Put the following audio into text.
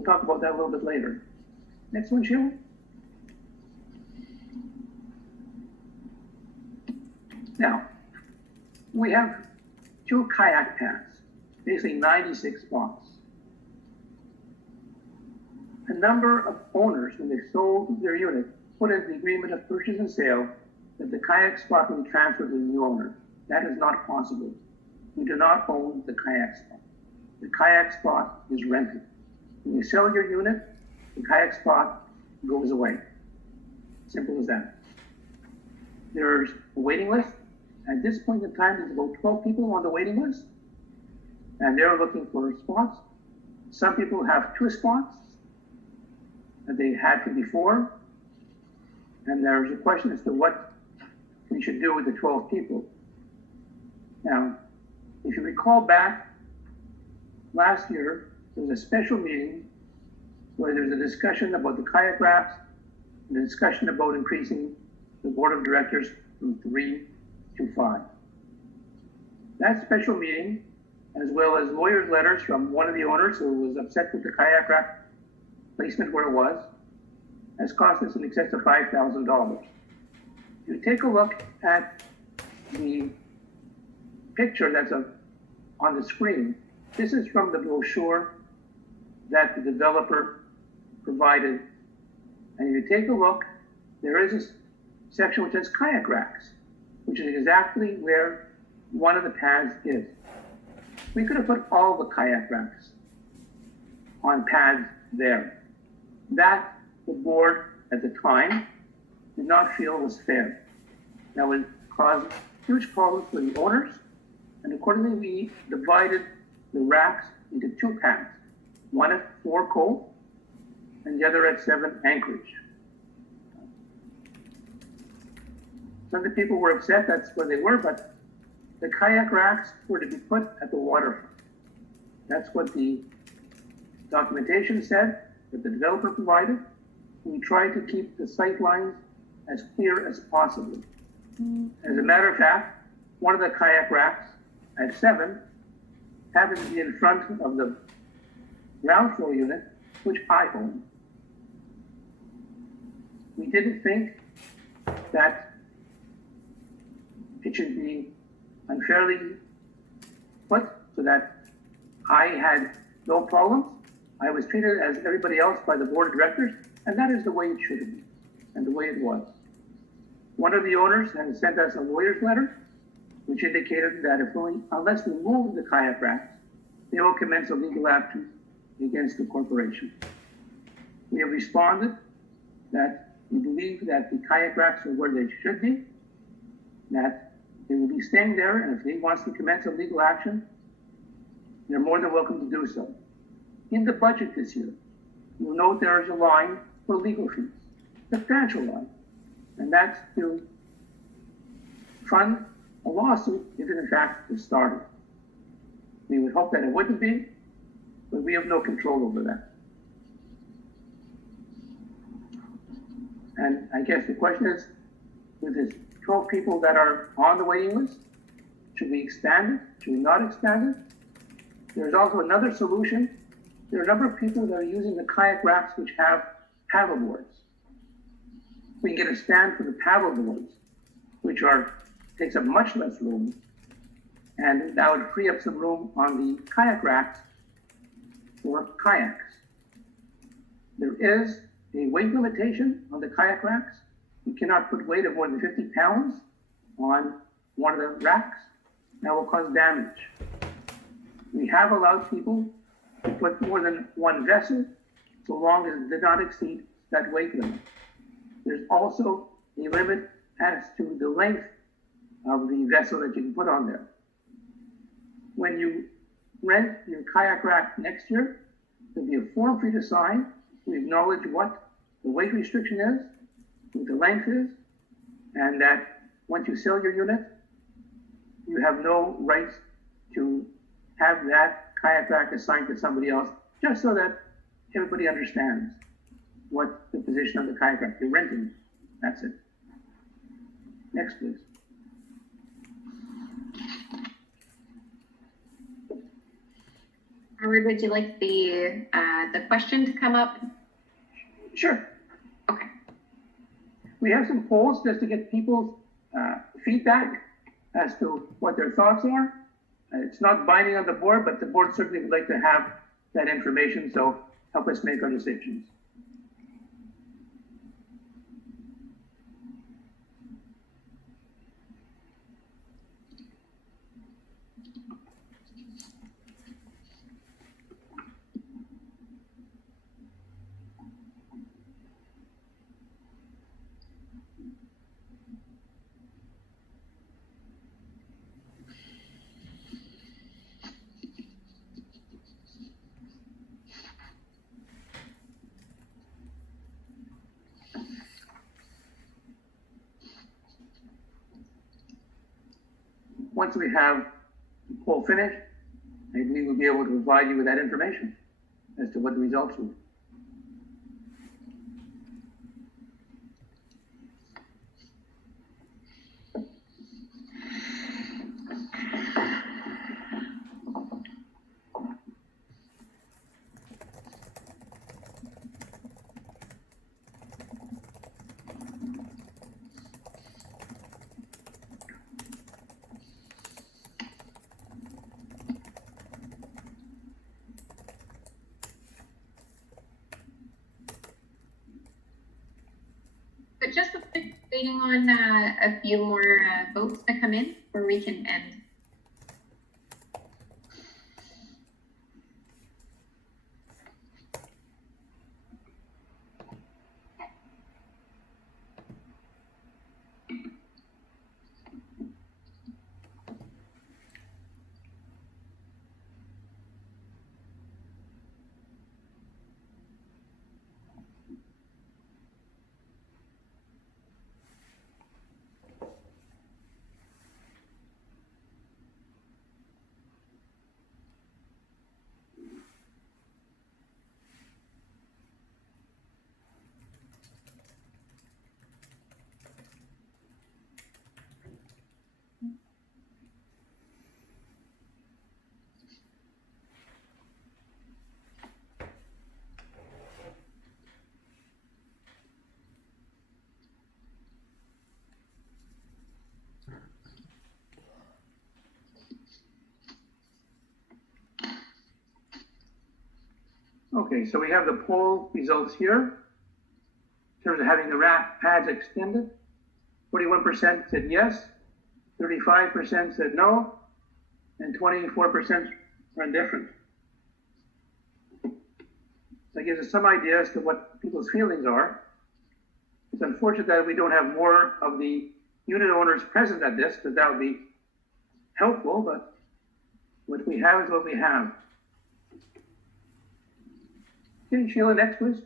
We'll talk about that a little bit later. Next one, Sheila. Now, we have 2 kayak pads, basically 96 spots. A number of owners, when they sold their unit, put in the agreement of purchase and sale that the kayak spot will be transferred to the new owner. That is not possible. We do not own the kayak spot. The kayak spot is rented. When you sell your unit, the kayak spot goes away. Simple as that. There's a waiting list. At this point in time, there's about 12 people on the waiting list, and they're looking for spots. Some people have 2 spots that they had before, and there's a question as to what we should do with the 12 people. Now, if you recall back last year, there was a special meeting where there was a discussion about the kayak racks and a discussion about increasing the board of directors from 3 to 5. That special meeting, as well as lawyers' letters from one of the owners who was upset with the kayak rack placement where it was, has cost us in excess of $5,000. If you take a look at the picture that's on the screen, this is from the brochure that the developer provided. And if you take a look, there is a section which says kayak racks, which is exactly where one of the pads is. We could have put all the kayak racks on pads there. That the board at the time did not feel was fair. That would cause huge problems for the owners, and accordingly we divided the racks into 2 pads, one at 4 Cove and the other at 7 Anchorage. Some of the people were upset that's where they were, but the kayak racks were to be put at the waterfront. That's what the documentation said that the developer provided. We tried to keep the sight lines as clear as possible. As a matter of fact, one of the kayak racks at 7 happened to be in front of the ground floor unit, which I own. We didn't think that it should be unfairly put so that I had no problems. I was treated as everybody else by the board of directors, and that is the way it should have been, and the way it was. One of the owners had sent us a lawyer's letter, which indicated that unless we move the kayak racks, they will commence a legal action against the corporation. We have responded that we believe that the kayak racks are where they should be, that they will be staying there, and if he wants to commence a legal action, they're more than welcome to do so. In the budget this year, you'll note there is a line for legal fees, a substantial line, and that's to fund a lawsuit if it in fact is started. We would hope that it wouldn't be, but we have no control over that. And I guess the question is, with the 12 people that are on the waiting list, should we expand it? Should we not expand it? There's also another solution. There are a number of people that are using the kayak racks which have paddle boards. We can get a stand for the paddle boards, which takes up much less room, and that would free up some room on the kayak racks for kayaks. There is a weight limitation on the kayak racks. You cannot put weight of more than 50 pounds on one of the racks. That will cause damage. We have allowed people to put more than one vessel, so long as it did not exceed that weight limit. There's also a limit as to the length of the vessel that you can put on there. When you rent your kayak rack next year, there'll be a form for you to sign to acknowledge what the weight restriction is, what the length is, and that once you sell your unit, you have no rights to have that kayak rack assigned to somebody else, just so that everybody understands what the position of the kayak rack you're renting. That's it. Next, please. Howard, would you like the question to come up? Sure. Okay. We have some polls just to get people's feedback as to what their thoughts are. It's not binding on the board, but the board certainly would like to have that information, so help us make our decisions. Once we have the poll finished, maybe we will be able to provide you with that information as to what the results were. But just waiting on a few more votes to come in where we can end. Okay, so we have the poll results here. In terms of having the rack pads extended, 41% said yes, 35% said no, and 24% are indifferent. So that gives us some idea as to what people's feelings are. It's unfortunate that we don't have more of the unit owners present at this, because that would be helpful, but what we have is what we have. Okay, Sheila, next please.